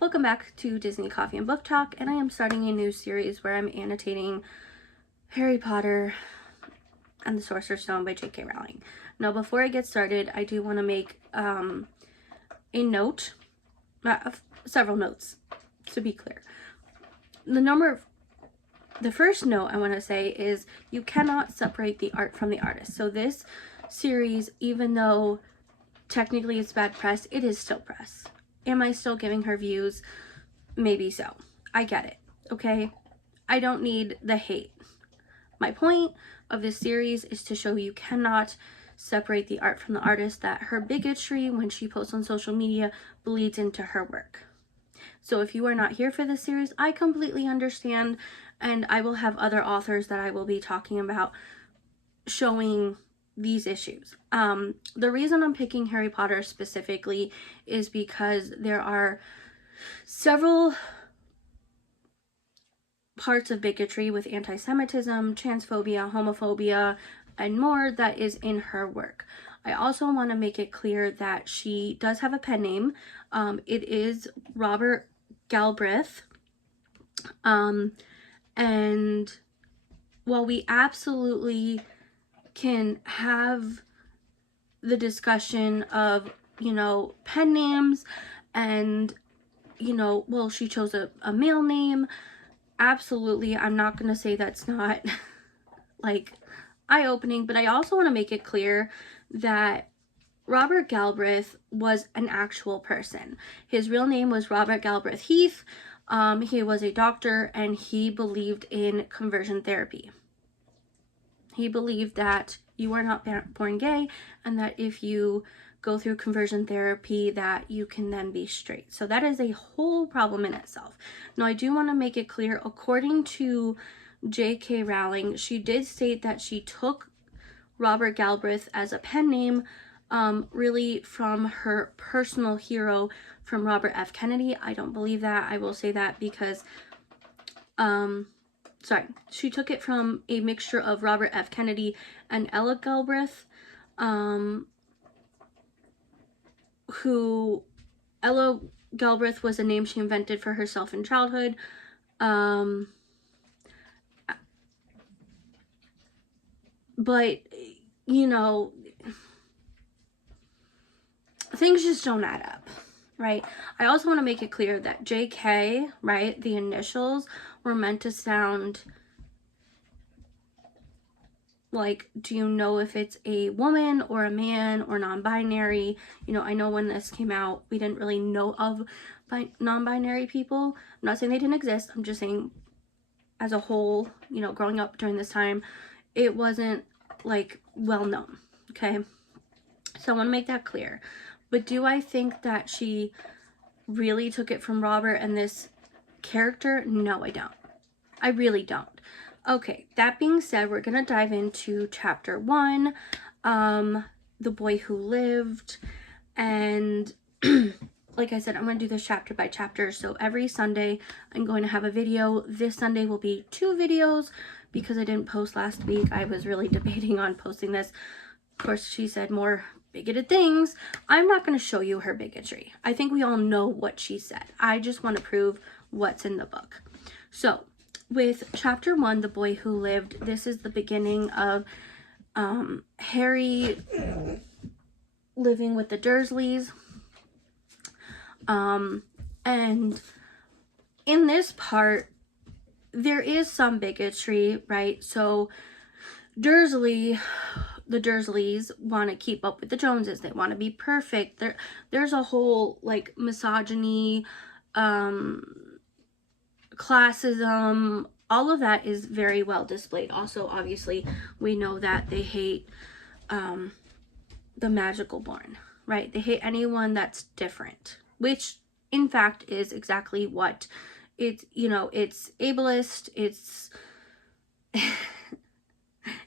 Welcome back to Disney Coffee and Book Talk, and I am starting a new series where I'm annotating Harry Potter and the Sorcerer's Stone by J.K. Rowling. Now, before I get started, I do want to make a note, several notes, to be clear. The first note I want to say is you cannot separate the art from the artist. So this series, even though technically it's bad press, it is still press. Am I still giving her views? Maybe so. I get it, okay? I don't need the hate. My point of this series is to show you cannot separate the art from the artist, that her bigotry when she posts on social media bleeds into her work. So if you are not here for this series, I completely understand, and I will have other authors that I will be talking about showing these issues. The reason I'm picking Harry Potter specifically is because there are several parts of bigotry with anti-Semitism, transphobia, homophobia, and more that is in her work. I also want to make it clear that she does have a pen name. It is Robert Galbraith. And while we absolutely can have the discussion of, pen names and, well, she chose a male name. Absolutely, I'm not going to say that's not, like, eye-opening, but I also want to make it clear that Robert Galbraith was an actual person. His real name was Robert Galbraith Heath. He was a doctor, and he believed in conversion therapy. He believed that you are not born gay, and that if you go through conversion therapy, that you can then be straight. So that is a whole problem in itself. Now, I do want to make it clear, according to J.K. Rowling, she did state that she took Robert Galbraith as a pen name, really from her personal hero, from Robert F. Kennedy. I don't believe that. I will say that because, she took it from a mixture of Robert F. Kennedy and Ella Galbraith, Ella Galbraith was a name she invented for herself in childhood. But, things just don't add up, right? I also want to make it clear that JK, right, the initials were meant to sound like, do you know if it's a woman or a man or non-binary? I know when this came out, we didn't really know of non-binary people. I'm not saying they didn't exist. I'm just saying as a whole, growing up during this time, it wasn't, like, well known, okay? So I want to make that clear. But do I think that she really took it from Robert and this character? No, I don't. I really don't. Okay, that being said, we're going to dive into chapter 1, The Boy Who Lived, and like I said, I'm going to do this chapter by chapter, so every Sunday I'm going to have a video. This Sunday will be 2 videos because I didn't post last week. I was really debating on posting this. Of course, she said more bigoted things. I'm not going to show you her bigotry. I think we all know what she said. I just want to prove what's in the book. So, with chapter 1, The Boy Who Lived, this is the beginning of Harry living with the Dursleys. And in this part, there is some bigotry, right? So the Dursleys want to keep up with the Joneses. They want to be perfect. There's a whole, like, misogyny, classism, all of that is very well displayed. Also, obviously, we know that they hate the magical born, right? They hate anyone that's different, which in fact is exactly what it's, it's ableist, it's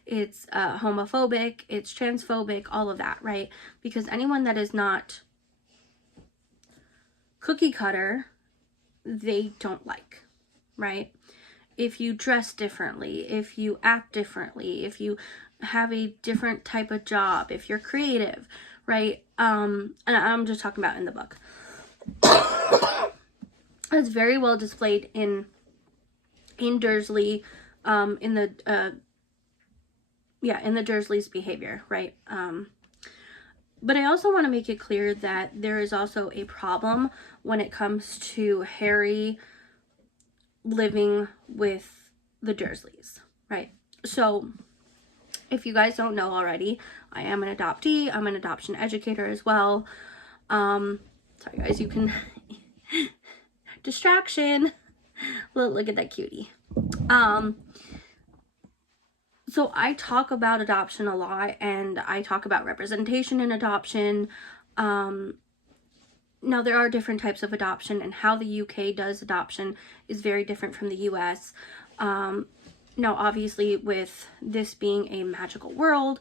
it's homophobic, it's transphobic, all of that, right? Because anyone that is not cookie cutter, they don't like, right? If you dress differently, if you act differently, if you have a different type of job, if you're creative, right? And I'm just talking about in the book. It's very well displayed in Dursley, in the Dursley's behavior, right? But I also want to make it clear that there is also a problem when it comes to Harry living with the Dursleys, right? So if you guys don't know already, I am an adoptee. I'm an adoption educator as well. Sorry guys, you can distraction. Look at that cutie. So I talk about adoption a lot, and I talk about representation in adoption. Now there are different types of adoption, and how the UK does adoption is very different from the US. Now obviously, with this being a magical world,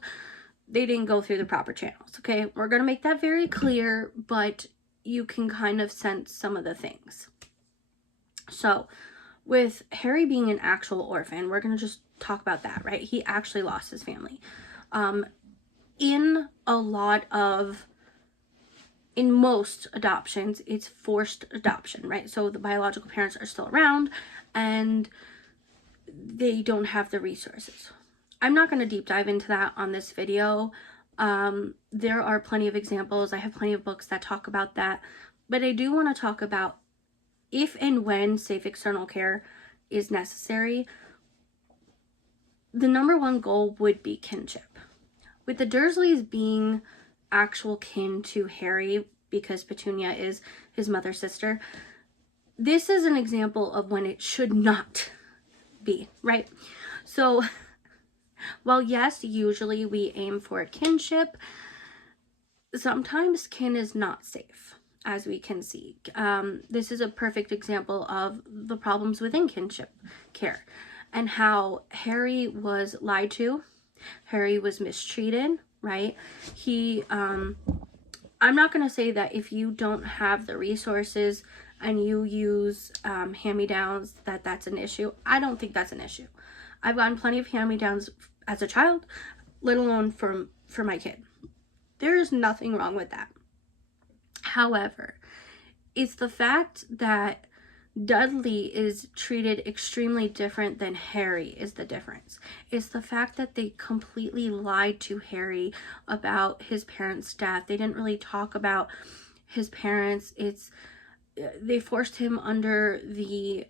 they didn't go through the proper channels, okay? We're gonna make that very clear, but you can kind of sense some of the things. So with Harry being an actual orphan, we're going to just talk about that, right? He actually lost his family. In most adoptions, it's forced adoption, right? So the biological parents are still around and they don't have the resources. I'm not going to deep dive into that on this video. There are plenty of examples. I have plenty of books that talk about that, but I do want to talk about if and when safe external care is necessary. The number one goal would be kinship. With the Dursleys being actual kin to Harry, because Petunia is his mother's sister, this is an example of when it should not be, right? So while yes, usually we aim for kinship, sometimes kin is not safe, as we can see. This is a perfect example of the problems within kinship care and how Harry was lied to. Harry was mistreated, right? I'm not going to say that if you don't have the resources and you use hand-me-downs that's an issue. I don't think that's an issue. I've gotten plenty of hand-me-downs as a child, let alone for my kid. There's nothing wrong with that. However, it's the fact that Dudley is treated extremely different than Harry is the difference. It's the fact that they completely lied to Harry about his parents' death. They didn't really talk about his parents. They forced him under the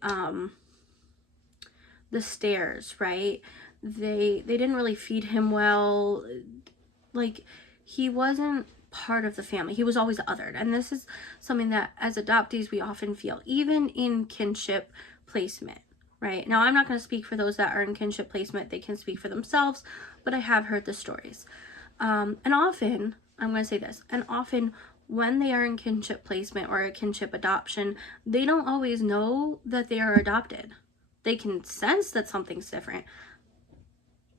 stairs, right? They didn't really feed him well. Like, he wasn't part of the family. He was always othered. And this is something that as adoptees we often feel, even in kinship placement, right? Now, I'm not going to speak for those that are in kinship placement. They can speak for themselves, but I have heard the stories. And often, I'm going to say this, and often when they are in kinship placement or a kinship adoption, they don't always know that they are adopted. They can sense that something's different,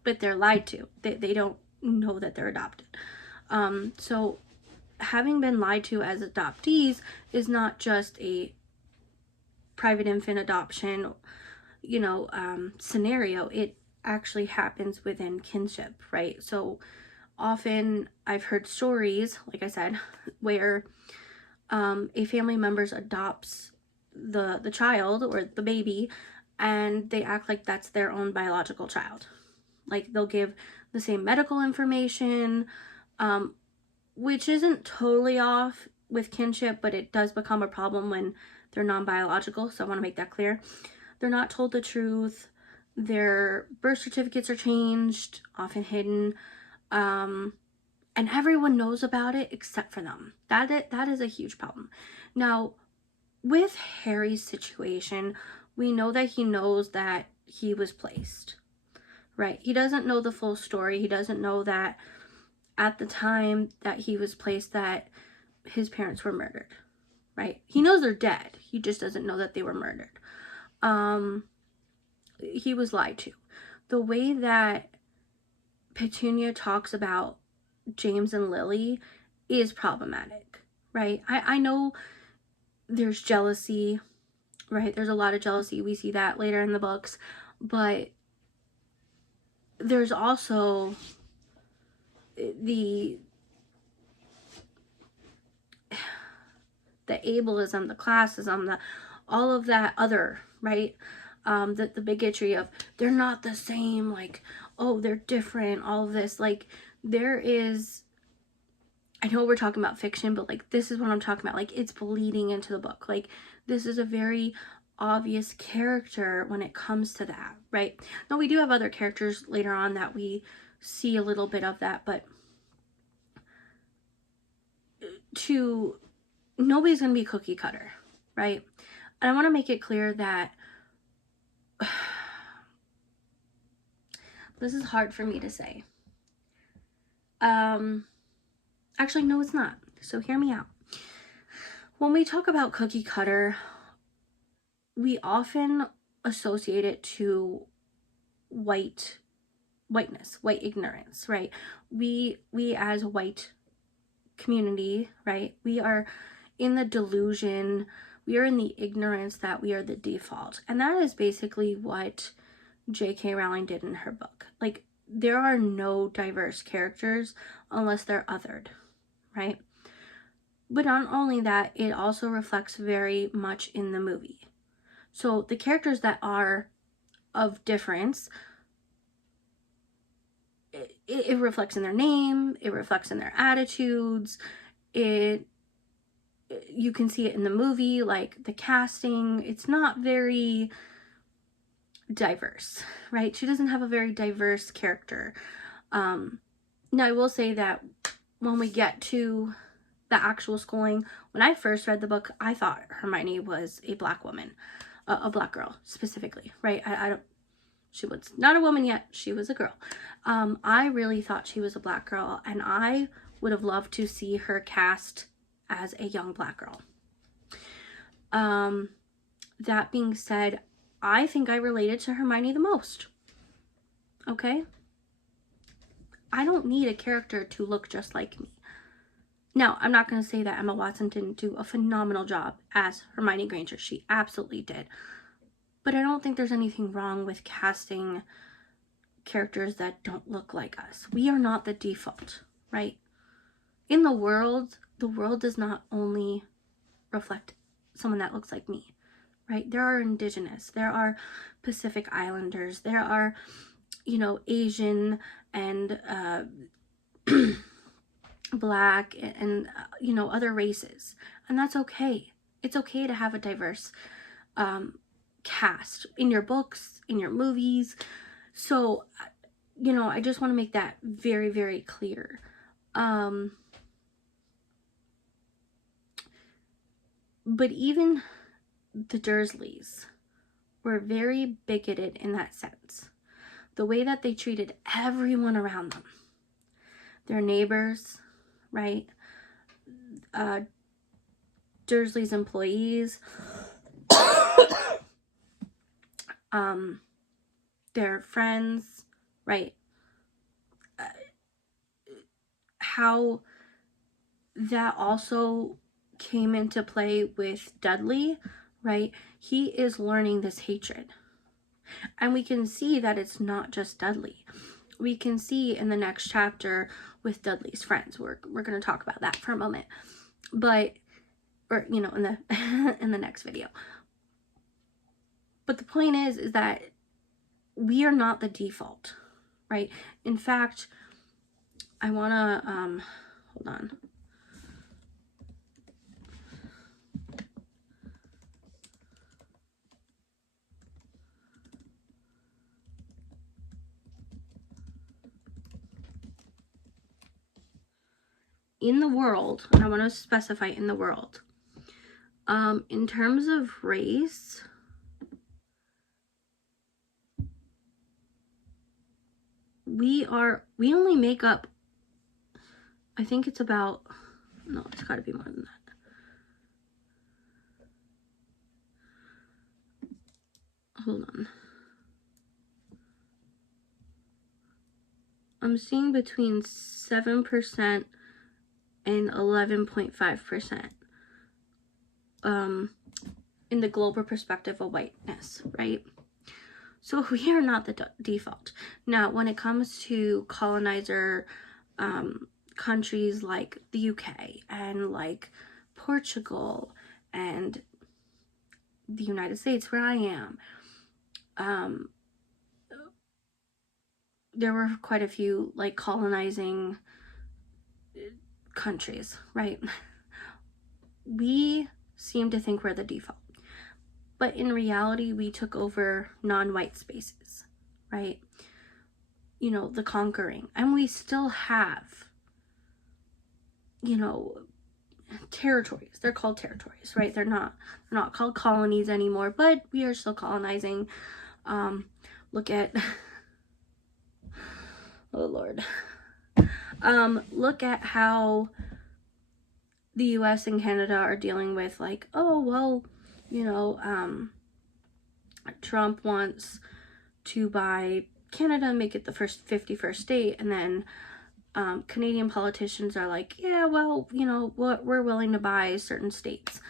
but they're lied to. They don't know that they're adopted. So having been lied to as adoptees is not just a private infant adoption, scenario. It actually happens within kinship, right? So often I've heard stories, like I said, where a family member adopts the child or the baby and they act like that's their own biological child. Like, they'll give the same medical information, which isn't totally off with kinship, but it does become a problem when they're non-biological. So I want to make that clear. They're not told the truth. Their birth certificates are changed, often hidden, and everyone knows about it except for them. That is a huge problem. Now, with Harry's situation, we know that he knows that he was placed, right? He doesn't know the full story. He doesn't know that at the time that he was placed that his parents were murdered, right? He knows they're dead. He just doesn't know that they were murdered. He was lied to. The way that Petunia talks about James and Lily is problematic, right? I know there's jealousy, right? There's a lot of jealousy. We see that later in the books, but there's also the ableism, the classism, all of that other, right? The bigotry of they're not the same, like, oh, they're different, all of this. Like, there is, I know we're talking about fiction, but like, this is what I'm talking about. Like, it's bleeding into the book. Like, this is a very obvious character when it comes to that, right? Now, we do have other characters later on that we see a little bit of that, but nobody's gonna be cookie cutter, right? And I want to make it clear that this is hard for me to say. Actually, no, it's not. So hear me out. When we talk about cookie cutter, we often associate it to whiteness, white ignorance, right? We as a white community, right? We are in the delusion, we are in the ignorance that we are the default. And that is basically what J.K. Rowling did in her book. Like, there are no diverse characters unless they're othered, right? But not only that, it also reflects very much in the movie. So the characters that are of difference, it reflects in their name, it reflects in their attitudes, you can see it in the movie, like the casting, it's not very diverse, right? She doesn't have a very diverse character. Now, I will say that when we get to the actual schooling, when I first read the book, I thought Hermione was a black woman, a black girl specifically, right? She was not a woman yet, she was a girl. I really thought she was a black girl, and I would have loved to see her cast as a young black girl. That being said, I think I related to Hermione the most. Okay? I don't need a character to look just like me. Now, I'm not going to say that Emma Watson didn't do a phenomenal job as Hermione Granger. She absolutely did. But I don't think there's anything wrong with casting characters that don't look like us. We are not the default, right? In the world does not only reflect someone that looks like me, right? There are Indigenous, there are Pacific Islanders, there are, Asian and Black and, other races. And that's okay. It's okay to have a diverse cast in your books, in your movies. So, I just want to make that very, very clear. But even the Dursleys were very bigoted in that sense. The way that they treated everyone around them. Their neighbors, right? Dursley's employees. Their friends, right? How that also came into play with Dudley, right? He is learning this hatred. And we can see that it's not just Dudley. We can see in the next chapter with Dudley's friends. We're going to talk about that for a moment. But, or, in the in the next video. But the point is that we are not the default, right? In fact, I want to, hold on. In the world, and I want to specify in the world, in terms of race, we only make up, I think it's about, no, it's got to be more than that. Hold on. I'm seeing between 7% and 11.5% in the global perspective of whiteness, right? So we are not the default. Now, when it comes to colonizer countries like the UK and like Portugal and the United States, where I am, there were quite a few like colonizing countries, right? We seem to think we're the default, but in reality, we took over non-white spaces, right? You know, the conquering, and we still have, you know, territories. They're called territories, right? They're not called colonies anymore, but we are still colonizing. Look at oh Lord. Look at how the US and Canada are dealing with, like, oh well, you know, Trump wants to buy Canada and make it the 51st state, and then Canadian politicians are like, yeah, well, you know, we're willing to buy certain states.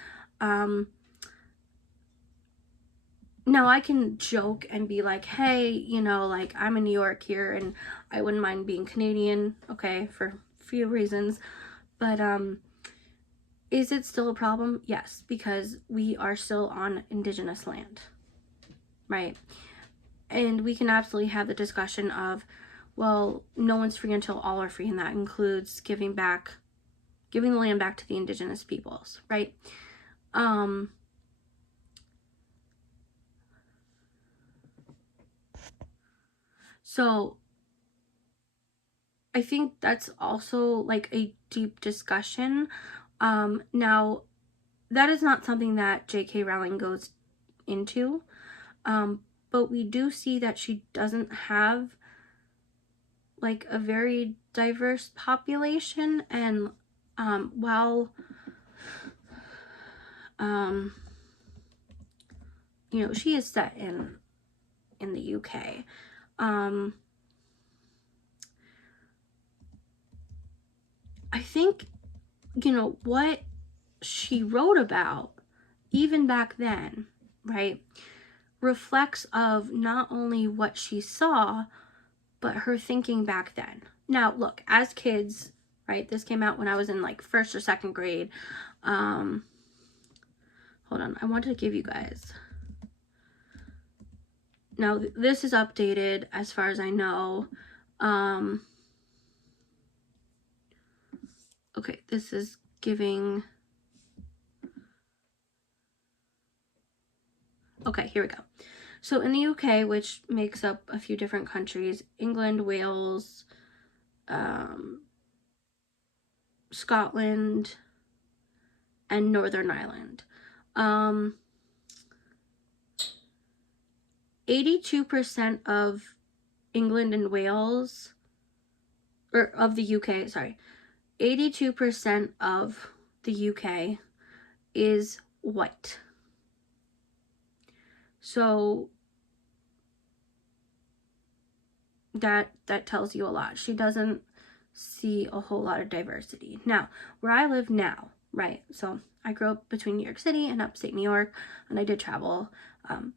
Now I can joke and be like, hey, you know, like, I'm in New York here and I wouldn't mind being Canadian, okay, for a few reasons. But is it still a problem? Yes, because we are still on Indigenous land, right? And we can absolutely have the discussion of, well, no one's free until all are free, and that includes giving the land back to the Indigenous peoples, right? So I think that's also like a deep discussion. Now, that is not something that J.K. Rowling goes into, but we do see that she doesn't have like a very diverse population, and while you know, she is set in the UK, I think, you know, what she wrote about even back then, right, reflects of not only what she saw, but her thinking back then. Now, look, as kids, right, this came out when I was in like 1st or 2nd grade. Hold on, I wanted to give you guys. Now, this is updated as far as I know. Okay, this is giving... Okay, here we go. So in the UK, which makes up a few different countries, England, Wales, Scotland, and Northern Ireland, 82% of England and Wales, or of the UK, sorry, 82% of the UK is white. So that tells you a lot. She doesn't see a whole lot of diversity. Now, where I live now, right? So I grew up between New York City and upstate New York, and I did travel,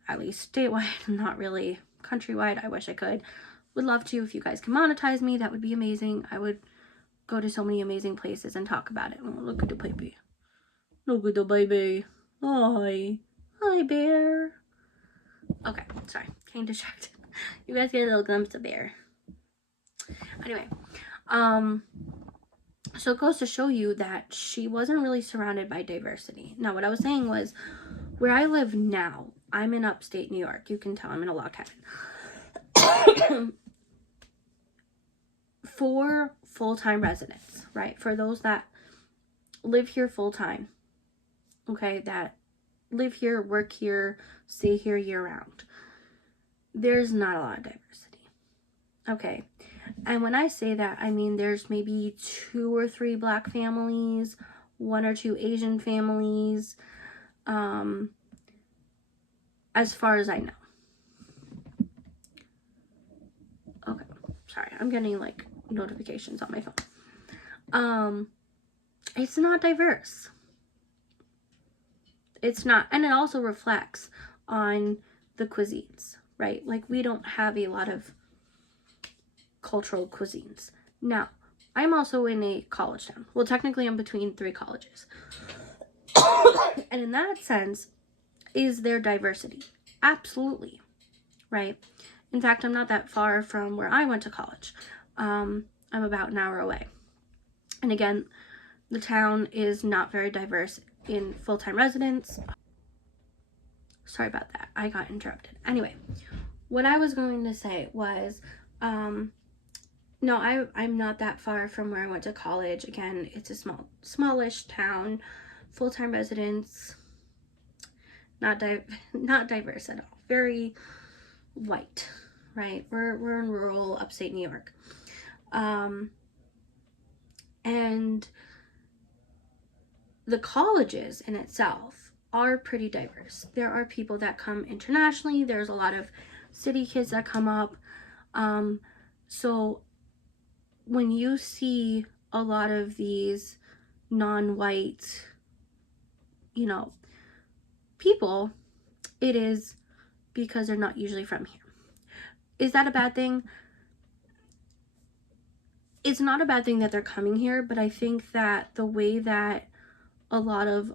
at least statewide, not really countrywide. I wish I could. Would love to. If you guys can monetize me, that would be amazing. I would go to so many amazing places and talk about it. Oh, look at the baby. Look at the baby. Hi. Hi, bear. Okay, sorry. Getting distracted. You guys get a little glimpse of bear. Anyway, so it goes to show you that she wasn't really surrounded by diversity. Now, what I was saying was, where I live now, I'm in upstate New York. You can tell I'm in a log cabin. For full-time residents, right? For those that live here full-time, okay, that live here, work here, stay here year-round, there's not a lot of diversity, okay? And when I say that, I mean there's maybe 2 or 3 Black families, 1 or 2 Asian families, as far as I know. Okay, sorry, I'm getting like notifications on my phone. It's not diverse. It's not, and it also reflects on the cuisines, right? Like, we don't have a lot of cultural cuisines. Now, I'm also in a college town. Well, technically I'm between 3 colleges. And in that sense, Is there diversity? Absolutely, right? In fact, I'm not that far from where I went to college. I'm about an hour away. And again, the town is not very diverse in full-time residents. Sorry about that. I got interrupted. Anyway, what I was going to say was, no, I'm not that far from where I went to college. Again, it's a smallish town, full-time residents, not diverse at all. Very white, right? We're in rural upstate New York. And the colleges in itself are pretty diverse. There are people that come internationally. There's a lot of city kids that come up. So when you see a lot of these non-white, people, it is because they're not usually from here. Is that a bad thing? It's not a bad thing that they're coming here, but I think that the way that a lot of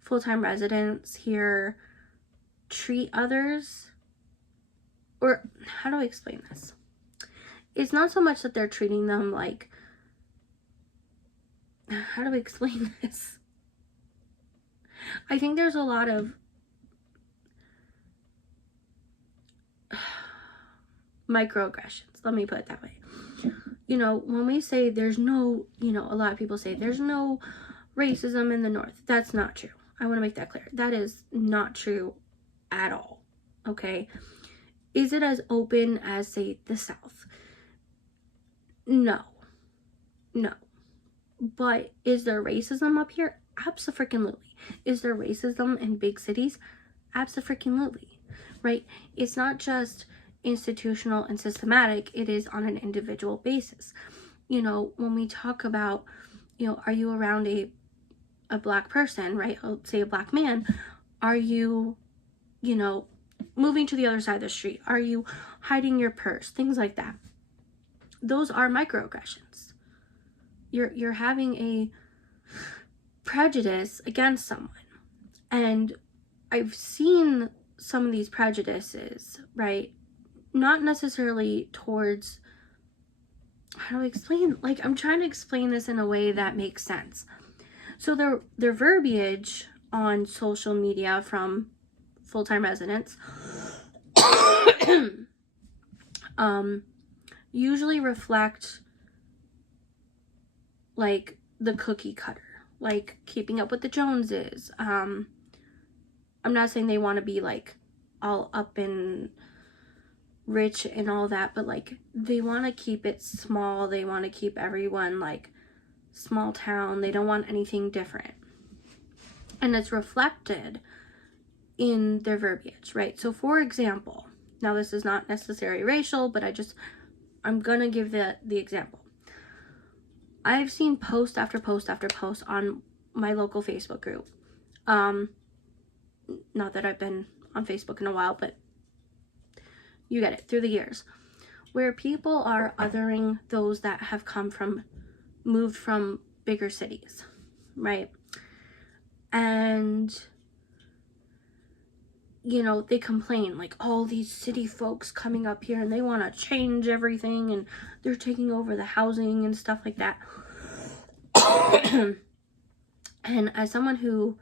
full-time residents here treat others, or how do I explain this? It's not so much that they're treating them like, how do I explain this? I think there's a lot of microaggressions, let me put it that way. When we say there's no, a lot of people say there's no racism in the North. That's not true. I want to make that clear. That is not true at all. Okay? Is it as open as, say, the South? No. But is there racism up here? Abso-freaking-lutely. Is there racism in big cities? Abso-freaking-lutely. Right? It's not just institutional and systematic, it is on an individual basis. When we talk about, are you around a black person, right? Let's say a black man, are you, moving to the other side of the street? Are you hiding your purse? Things like that. Those are microaggressions. You're having a prejudice against someone. And I've seen some of these prejudices, right? Not necessarily towards, how do I explain? I'm trying to explain this in a way that makes sense. So their verbiage on social media from full-time residents usually reflect the cookie cutter, keeping up with the Joneses. I'm not saying they want to be all up and rich and all that, but they want to keep it small. They want to keep everyone small town. They don't want anything different. And it's reflected in their verbiage, right? So for example, now this is not necessarily racial, but I'm gonna give the example. I've seen post after post after post on my local Facebook group. Not that I've been on Facebook in a while, but you get it, through the years, where people are othering those that have moved from bigger cities, right? And they complain all these city folks coming up here and they want to change everything and they're taking over the housing and stuff like that. And as someone who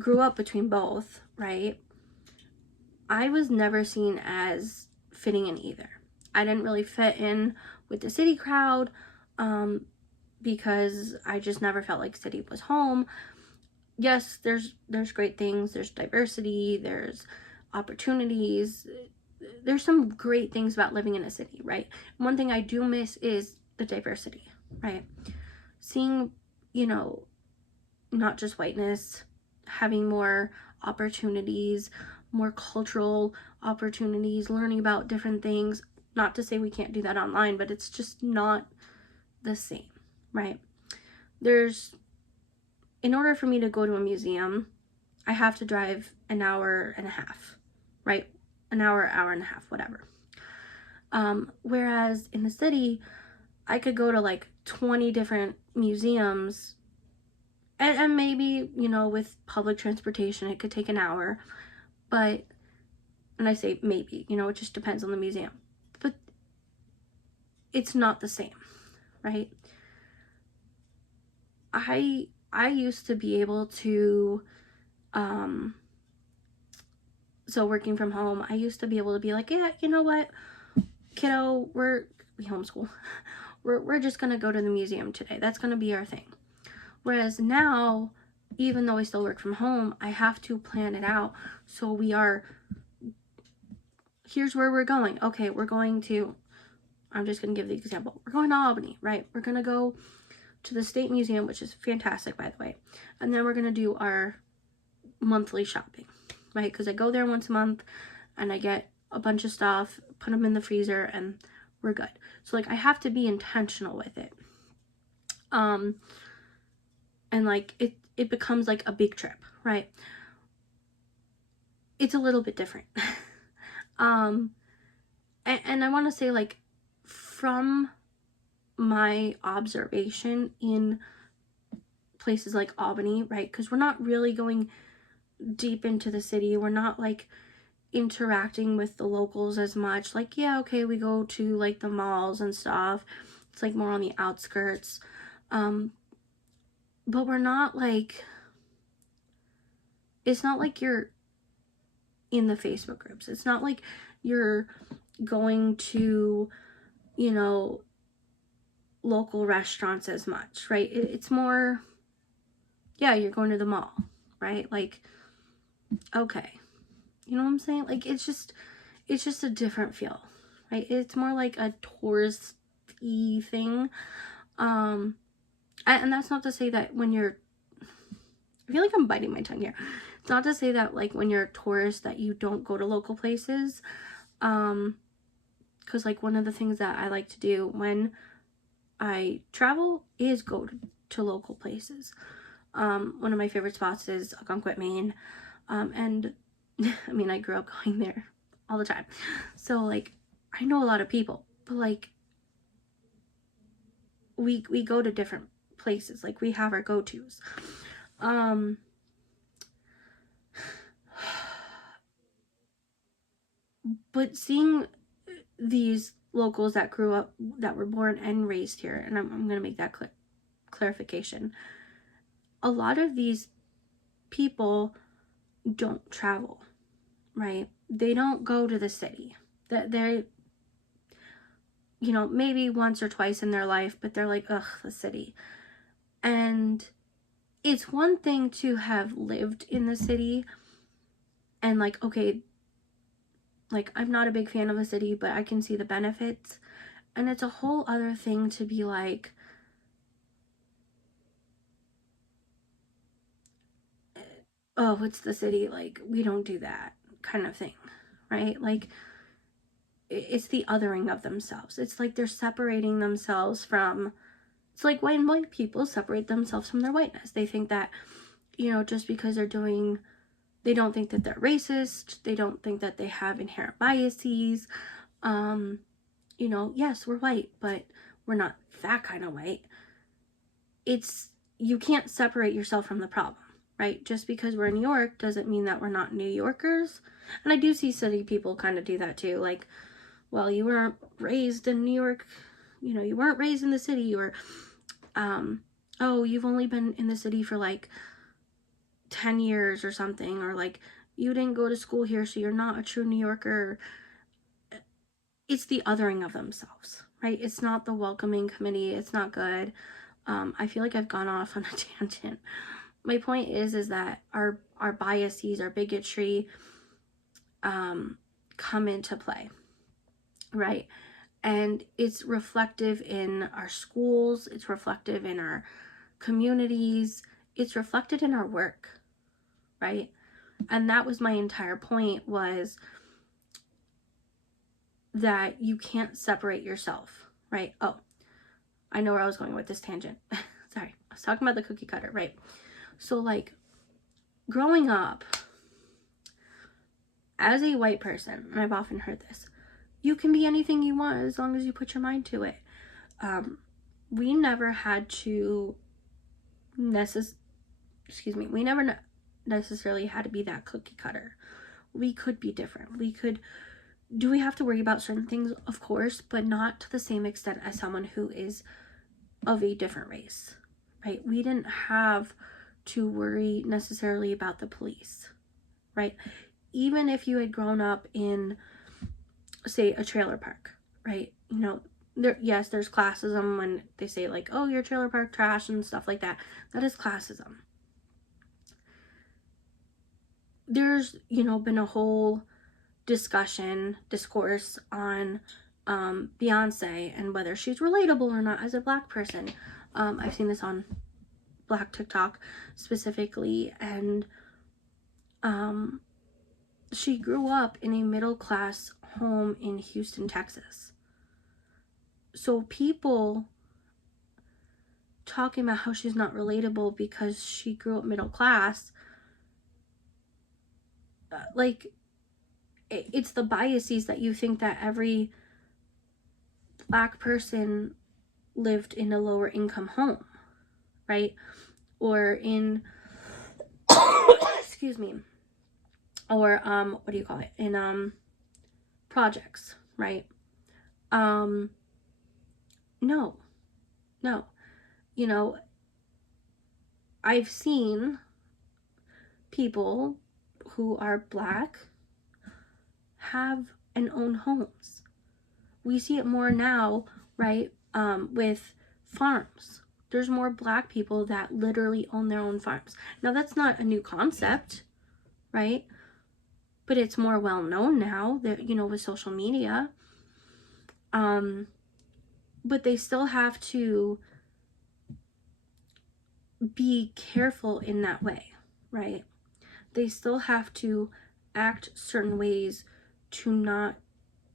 grew up between both, right, I was never seen as fitting in either. I didn't really fit in with the city crowd because I just never felt like city was home. Yes, there's great things. There's diversity. There's opportunities. There's some great things about living in a city, right? One thing I do miss is the diversity, right? Seeing, not just whiteness, having more opportunities, more cultural opportunities, learning about different things. Not to say we can't do that online, but it's just not the same, right? In order for me to go to a museum, I have to drive an hour and a half, right? An hour and a half, whatever. Whereas in the city, I could go to 20 different museums and maybe, you know, with public transportation, it could take an hour, but, and I say maybe, you know, it just depends on the museum, but it's not the same, right? I used to be able to, so working from home, I used to be able to be like, yeah, you know what, kiddo, we homeschool. We're just gonna go to the museum today. That's gonna be our thing. Whereas now, even though I still work from home, I have to plan it out. So here's where we're going. Okay, we're going to, I'm just gonna give the example. We're going to Albany, right? We're gonna go to the State Museum, which is fantastic, by the way. And then we're gonna do our monthly shopping, right? Because I go there once a month and I get a bunch of stuff, put them in the freezer, and we're good. So like I have to be intentional with it. And like it becomes like a big trip, right? It's a little bit different. And I want to say, like, from my observation in places like Albany, right? Because we're not really going deep into the city. We're not like interacting with the locals as much. Like, yeah, okay, we go to like the malls and stuff. It's like more on the outskirts. But we're not like, it's not like you're in the Facebook groups. It's not like you're going to, you know, local restaurants as much, right? It's more, yeah, you're going to the mall, right? Like, okay, you know what I'm saying? Like, it's just a different feel, right? It's more like a touristy thing. And that's not to say that when you're, I feel like I'm biting my tongue here. It's not to say that like when you're a tourist that you don't go to local places. Because like one of the things that I like to do when I travel is go to local places. One of my favorite spots is Algonquin, Maine. And I mean, I grew up going there all the time. So like, I know a lot of people, but like, we go to different places. Like we have our go-tos. But seeing these locals that grew up, that were born and raised here, and I'm going to make that clarification. A lot of these people don't travel, right? They don't go to the city. They're, you know, maybe once or twice in their life, but they're like, ugh, the city. And it's one thing to have lived in the city and like, okay, like I'm not a big fan of the city, but I can see the benefits. And it's a whole other thing to be like, oh, it's the city, like we don't do that kind of thing, right? Like it's the othering of themselves. It's like they're separating themselves from, it's like when white people separate themselves from their whiteness. They think that, you know, just because they don't think that they're racist. They don't think that they have inherent biases. You know, yes, we're white, but we're not that kind of white. You can't separate yourself from the problem, right? Just because we're in New York doesn't mean that we're not New Yorkers. And I do see city people kind of do that too. Like, well, you weren't raised in New York, you know, you weren't raised in the city, or, oh, you've only been in the city for like 10 years or something, or like you didn't go to school here, so you're not a true New Yorker. It's the othering of themselves, right? It's not the welcoming committee. It's not good. I feel like I've gone off on a tangent. My point is that our biases, our bigotry, come into play, right? And it's reflective in our schools. It's reflective in our communities. It's reflected in our work, right? And that was my entire point, was that you can't separate yourself, right? Oh, I know where I was going with this tangent. Sorry, I was talking about the cookie cutter, right? So like growing up as a white person, and I've often heard this, you can be anything you want as long as you put your mind to it. We never had to we never necessarily had to be that cookie cutter. We could be different. Do we have to worry about certain things? Of course, but not to the same extent as someone who is of a different race, right? We didn't have to worry necessarily about the police, right? Even if you had grown up in, say, a trailer park, right? Yes, there's classism when they say like, oh, your trailer park trash and stuff like that. That is classism. There's, been a whole discourse on Beyonce and whether she's relatable or not as a Black person. I've seen this on Black TikTok specifically, and she grew up in a middle-class home in Houston, Texas. So people talking about how she's not relatable because she grew up middle class, like, it's the biases that you think that every Black person lived in a lower income home, right? Or in excuse me, or what do you call it, in projects, right? No, I've seen people who are Black have and own homes. We see it more now, right? With farms. There's more Black people that literally own their own farms. Now, that's not a new concept, right? But it's more well known now that, with social media. But they still have to be careful in that way, right? They still have to act certain ways to not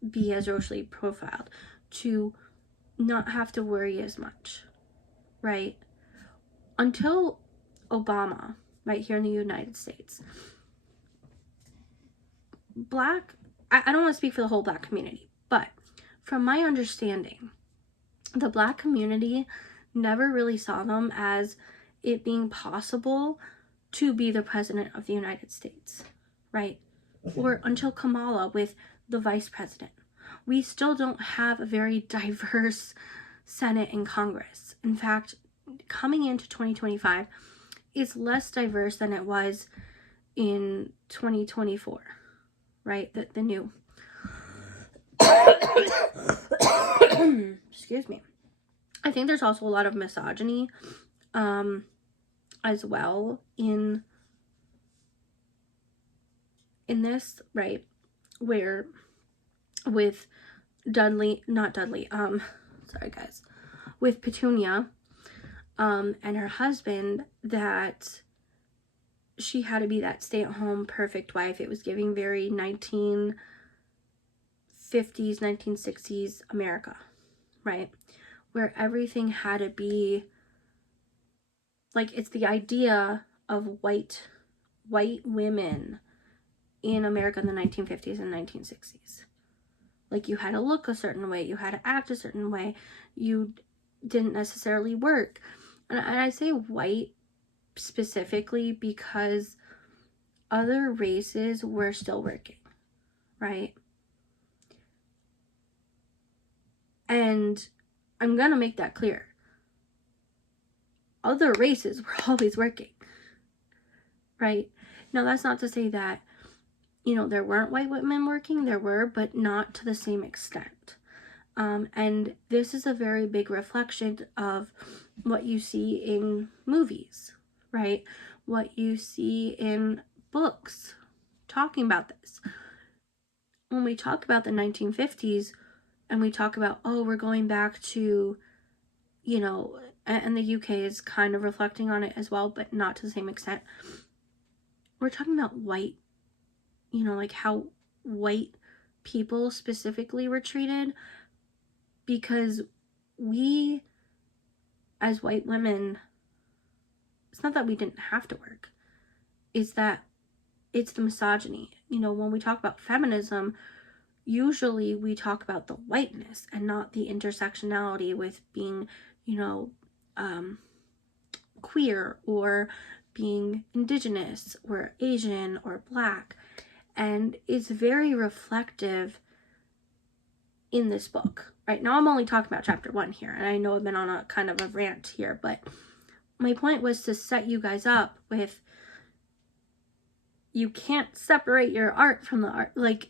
be as racially profiled, to not have to worry as much, right? Until Obama, right here in the United States, I don't want to speak for the whole Black community, but from my understanding, the Black community never really saw them as it being possible to be the president of the United States, right? Or until Kamala with the vice president. We still don't have a very diverse Senate and Congress. In fact, coming into 2025, it's less diverse than it was in 2024, right? The new excuse me. I think there's also a lot of misogyny as well in this, right? Where with with Petunia and her husband, that she had to be that stay-at-home perfect wife. It was giving very 1950s, 1960s America, right? Where everything had to be like, it's the idea of white women in America in the 1950s and 1960s. Like, you had to look a certain way, you had to act a certain way, you didn't necessarily work. And I say white specifically because other races were still working, right? And I'm gonna make that clear. Other races were always working, right? Now, that's not to say that, there weren't white women working. There were, but not to the same extent. And this is a very big reflection of what you see in movies, right? What you see in books talking about this. When we talk about the 1950s and we talk about, oh, we're going back to, and the UK is kind of reflecting on it as well, but not to the same extent. We're talking about white, like how white people specifically were treated, because we, as white women, it's not that we didn't have to work, it's that it's the misogyny. When we talk about feminism, usually we talk about the whiteness and not the intersectionality with being, queer or being indigenous or Asian or Black. And it's very reflective in this book. Right now I'm only talking about chapter 1 here, and I know I've been on a kind of a rant here, but my point was to set you guys up with, you can't separate your art from the art. Like,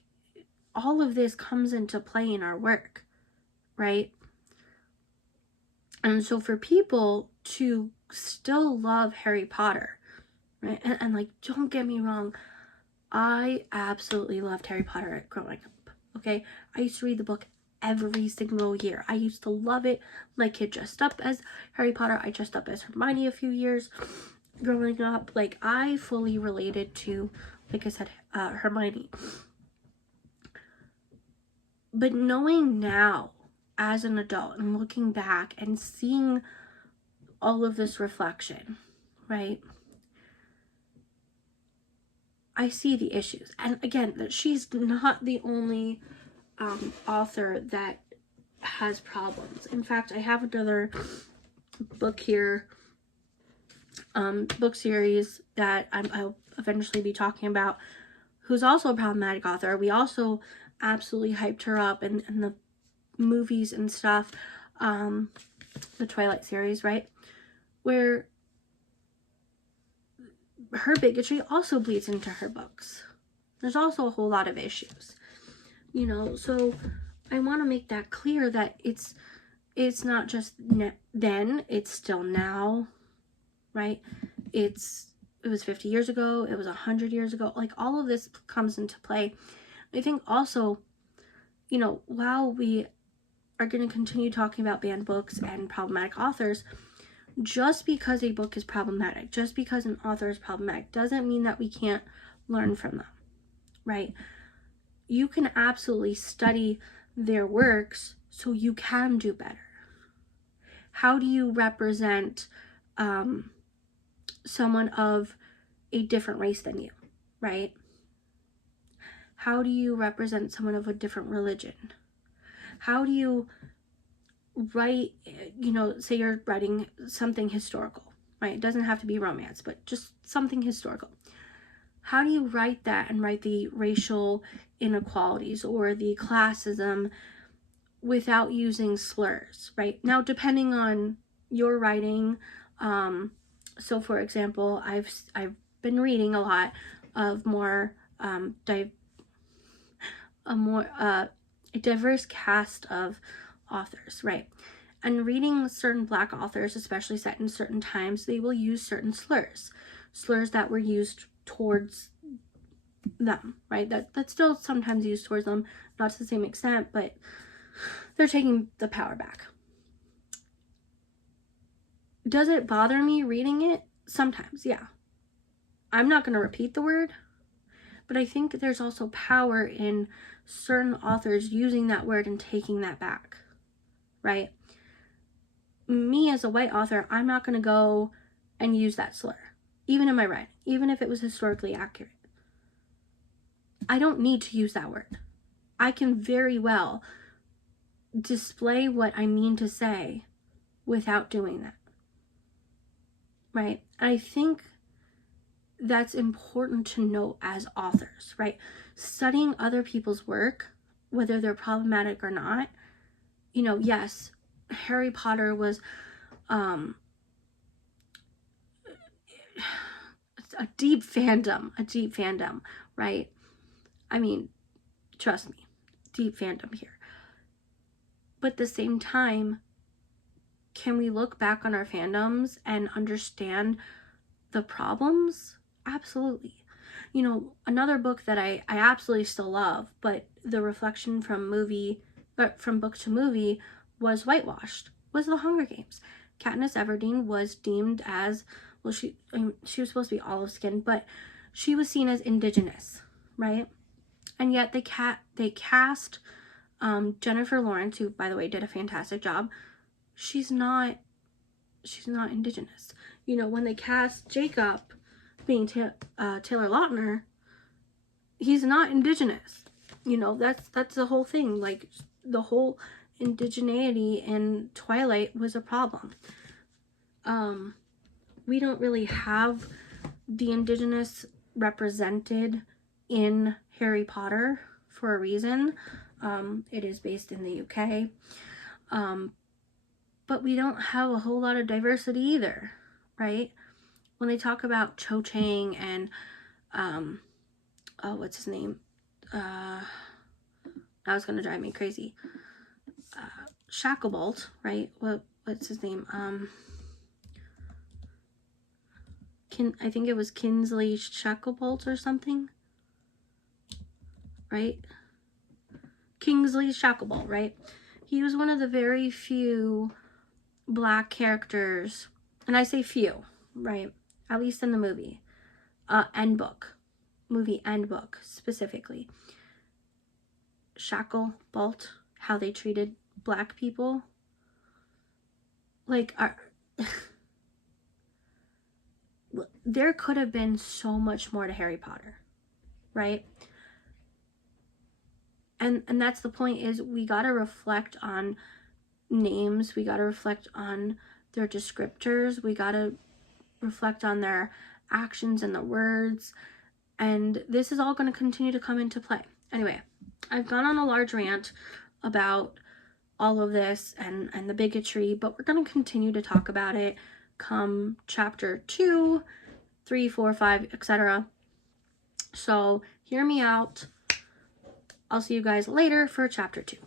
all of this comes into play in our work, right? And so for people to still love Harry Potter, right? And like, don't get me wrong, I absolutely loved Harry Potter growing up, okay? I used to read the book every single year. I used to love it. My kid dressed up as Harry Potter. I dressed up as Hermione a few years growing up. Like, I fully related to, like I said, Hermione. But knowing now as an adult and looking back and seeing all of this reflection, right? I see the issues. And again, that she's not the only author that has problems. In fact, I have another book here, book series that I'll eventually be talking about, who's also a problematic author. We also absolutely hyped her up in the movies and stuff, the Twilight series, right? Where her bigotry also bleeds into her books. There's also a whole lot of issues, you know. So I want to make that clear that it's not just then, it's still now, right? It was 50 years ago, it was 100 years ago. Like, all of this comes into play. I think also, you know, while we are going to continue talking about banned books and problematic authors, just because a book is problematic, just because an author is problematic, doesn't mean that we can't learn from them, right? You can absolutely study their works so you can do better. How do you represent someone of a different race than you, right? How do you represent someone of a different religion? How do you write, you know, say you're writing something historical, right? It doesn't have to be romance, but just something historical. How do you write that and write the racial inequalities or the classism without using slurs, right? Now, depending on your writing, so for example, I've been reading a lot of a diverse cast of authors, right? And reading certain Black authors, especially set in certain times, they will use certain slurs that were used towards them, right? That's still sometimes used towards them, not to the same extent, but they're taking the power back. Does it bother me reading it? Sometimes, yeah. I'm not going to repeat the word, but I think there's also power in certain authors using that word and taking that back, right? Me as a white author, I'm not going to go and use that slur, even in my writing, even if it was historically accurate. I don't need to use that word. I can very well display what I mean to say without doing that, right? I think that's important to note as authors, right? Studying other people's work, whether they're problematic or not. You know, yes, Harry Potter was a deep fandom, right? I mean, trust me, deep fandom here. But at the same time, can we look back on our fandoms and understand the problems? Absolutely. You know, another book that I absolutely still love, but the reflection from book to movie was whitewashed, was The Hunger Games. Katniss Everdeen was deemed as, well, she was supposed to be olive skinned, but she was seen as indigenous, right? And yet they cast Jennifer Lawrence, who, by the way, did a fantastic job. She's not indigenous. You know, when they cast Jacob being Taylor Lautner, he's not indigenous. You know, that's the whole thing. Like, the whole indigeneity in Twilight was a problem. We don't really have the Indigenous represented in Harry Potter for a reason. It is based in the UK. But we don't have a whole lot of diversity either, right? When they talk about Cho Chang and, oh, what's his name? That was going to drive me crazy. Shacklebolt, right? What's his name? I think it was Kinsley Shacklebolt or something, right? Kingsley Shacklebolt, right? He was one of the very few Black characters, and I say few, right? At least in the movie, and book, movie and book specifically. Shacklebolt, how they treated Black people, like, there could have been so much more to Harry Potter, right? And that's the point, is we got to reflect on names, we got to reflect on their descriptors, we got to reflect on their actions and the words, and this is all going to continue to come into play. Anyway, I've gone on a large rant about all of this and the bigotry, but we're going to continue to talk about it come chapter 2, 3, 4, 5, etc. So hear me out. I'll see you guys later for chapter 2.